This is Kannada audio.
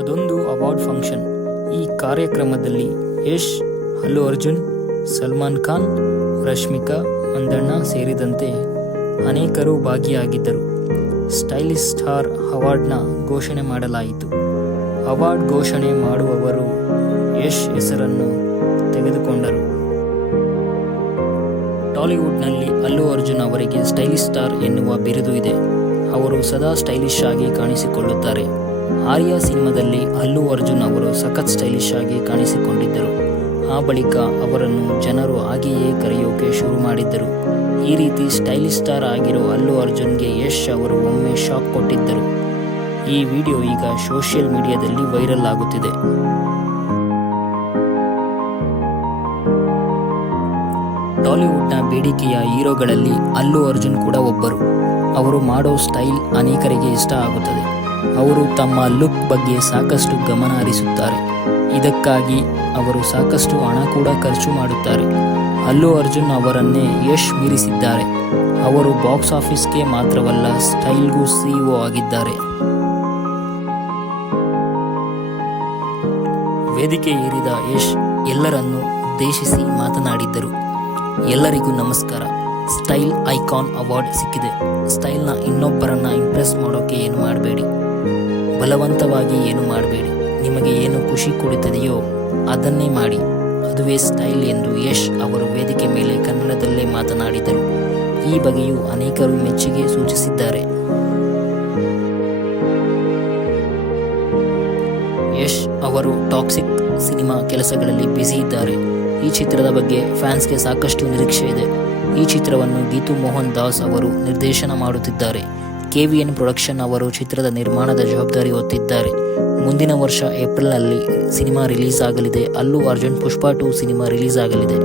ಅದೊಂದು ಅವಾರ್ಡ್ ಫಂಕ್ಷನ್. ಈ ಕಾರ್ಯಕ್ರಮದಲ್ಲಿ ಯಶ್, ಅಲ್ಲು ಅರ್ಜುನ್, ಸಲ್ಮಾನ್ ಖಾನ್, ರಶ್ಮಿಕಾ ಮಂದಣ್ಣ ಸೇರಿದಂತೆ ಅನೇಕರು ಭಾಗಿಯಾಗಿದ್ದರು. ಸ್ಟೈಲಿಶ್ ಸ್ಟಾರ್ ಅವಾರ್ಡ್ನ ಘೋಷಣೆ ಮಾಡಲಾಯಿತು. ಅವಾರ್ಡ್ ಘೋಷಣೆ ಮಾಡುವವರು ಯಶ್ ಹೆಸರನ್ನು ತೆಗೆದುಕೊಂಡರು. ಟಾಲಿವುಡ್ನಲ್ಲಿ ಅಲ್ಲು ಅರ್ಜುನ್ ಅವರಿಗೆ ಸ್ಟೈಲಿಶ್ ಸ್ಟಾರ್ ಎನ್ನುವ ಬಿರುದು ಇದೆ. ಅವರು ಸದಾ ಸ್ಟೈಲಿಶ್ ಆಗಿ ಕಾಣಿಸಿಕೊಳ್ಳುತ್ತಾರೆ. ಆರ್ಯ ಸಿನಿಮಾದಲ್ಲಿ ಅಲ್ಲು ಅರ್ಜುನ್ ಅವರು ಸಖತ್ ಸ್ಟೈಲಿಶ್ ಆಗಿ ಕಾಣಿಸಿಕೊಂಡಿದ್ದರು. ಆ ಬಳಿಕ ಅವರನ್ನು ಜನರು ಹಾಗೆಯೇ ಕರೆಯೋಕೆ ಶುರು ಮಾಡಿದ್ದರು. ಈ ರೀತಿ ಸ್ಟೈಲಿಶ್ ಸ್ಟಾರ್ ಆಗಿರೋ ಅಲ್ಲು ಅರ್ಜುನ್ಗೆ ಯಶ್ ಅವರು ಒಮ್ಮೆ ಶಾಕ್ ಕೊಟ್ಟಿದ್ದರು. ಈ ವಿಡಿಯೋ ಈಗ ಸೋಷಿಯಲ್ ಮೀಡಿಯಾದಲ್ಲಿ ವೈರಲ್ ಆಗುತ್ತಿದೆ. ಟಾಲಿವುಡ್ನ ಬೇಡಿಕೆಯ ಹೀರೋಗಳಲ್ಲಿ ಅಲ್ಲು ಅರ್ಜುನ್ ಕೂಡ ಒಬ್ಬರು. ಅವರು ಮಾಡೋ ಸ್ಟೈಲ್ ಅನೇಕರಿಗೆ ಇಷ್ಟ ಆಗುತ್ತದೆ. ಅವರು ತಮ್ಮ ಲುಕ್ ಬಗ್ಗೆ ಸಾಕಷ್ಟು ಗಮನ ಹರಿಸುತ್ತಾರೆ. ಇದಕ್ಕಾಗಿ ಅವರು ಸಾಕಷ್ಟು ಹಣ ಕೂಡ ಖರ್ಚು ಮಾಡುತ್ತಾರೆ. ಅಲ್ಲು ಅರ್ಜುನ್ ಅವರನ್ನೇ ಯಶ್ ಮೀರಿಸಿದ್ದಾರೆ. ಅವರು ಬಾಕ್ಸ್ ಆಫೀಸ್ಗೆ ಮಾತ್ರವಲ್ಲ, ಸ್ಟೈಲ್ಗೂ ಸಿಇಒ ಆಗಿದ್ದಾರೆ. ವೇದಿಕೆ ಏರಿದ ಯಶ್ ಎಲ್ಲರನ್ನೂ ಉದ್ದೇಶಿಸಿ ಮಾತನಾಡಿದ್ದರು. ಎಲ್ಲರಿಗೂ ನಮಸ್ಕಾರ. ಸ್ಟೈಲ್ ಐಕಾನ್ ಅವಾರ್ಡ್ ಸಿಕ್ಕಿದೆ. ಸ್ಟೈಲ್ನ ಇನ್ನೊಬ್ಬರನ್ನ ಇಂಪ್ರೆಸ್ ಮಾಡೋಕೆ ಏನು ಮಾಡಬೇಡಿ, ಬಲವಂತವಾಗಿ ಏನು ಮಾಡಬೇಡಿ. ನಿಮಗೆ ಏನು ಖುಷಿ ಕೊಡುತ್ತದೆಯೋ ಅದನ್ನೇ ಮಾಡಿ, ಅದುವೇ ಸ್ಟೈಲ್ ಎಂದು ಯಶ್ ಅವರು ವೇದಿಕೆ ಮೇಲೆ ಕನ್ನಡದಲ್ಲೇ ಮಾತನಾಡಿದರು. ಈ ಬಗ್ಗೆಯೂ ಅನೇಕರು ಮೆಚ್ಚುಗೆ ಸೂಚಿಸಿದ್ದಾರೆ. ಯಶ್ ಅವರು ಟಾಕ್ಸಿಕ್ ಸಿನಿಮಾ ಕೆಲಸಗಳಲ್ಲಿ ಬ್ಯುಸಿ ಇದ್ದಾರೆ. ಈ ಚಿತ್ರದ ಬಗ್ಗೆ ಫ್ಯಾನ್ಸ್ಗೆ ಸಾಕಷ್ಟು ನಿರೀಕ್ಷೆ ಇದೆ. ಈ ಚಿತ್ರವನ್ನು ಗೀತು ಮೋಹನ್ ದಾಸ್ ಅವರು ನಿರ್ದೇಶನ ಮಾಡುತ್ತಿದ್ದಾರೆ. KVN ಪ್ರೊಡಕ್ಷನ್ ಅವರು ಚಿತ್ರದ ನಿರ್ಮಾಣದ ಜವಾಬ್ದಾರಿ ಹೊತ್ತಿದ್ದಾರೆ. ಮುಂದಿನ ವರ್ಷ ಏಪ್ರಿಲ್ನಲ್ಲಿ ಸಿನಿಮಾ ರಿಲೀಸ್ ಆಗಲಿದೆ. ಅಲ್ಲು ಅರ್ಜುನ್ ಪುಷ್ಪ 2 ಸಿನಿಮಾ ರಿಲೀಸ್ ಆಗಲಿದೆ.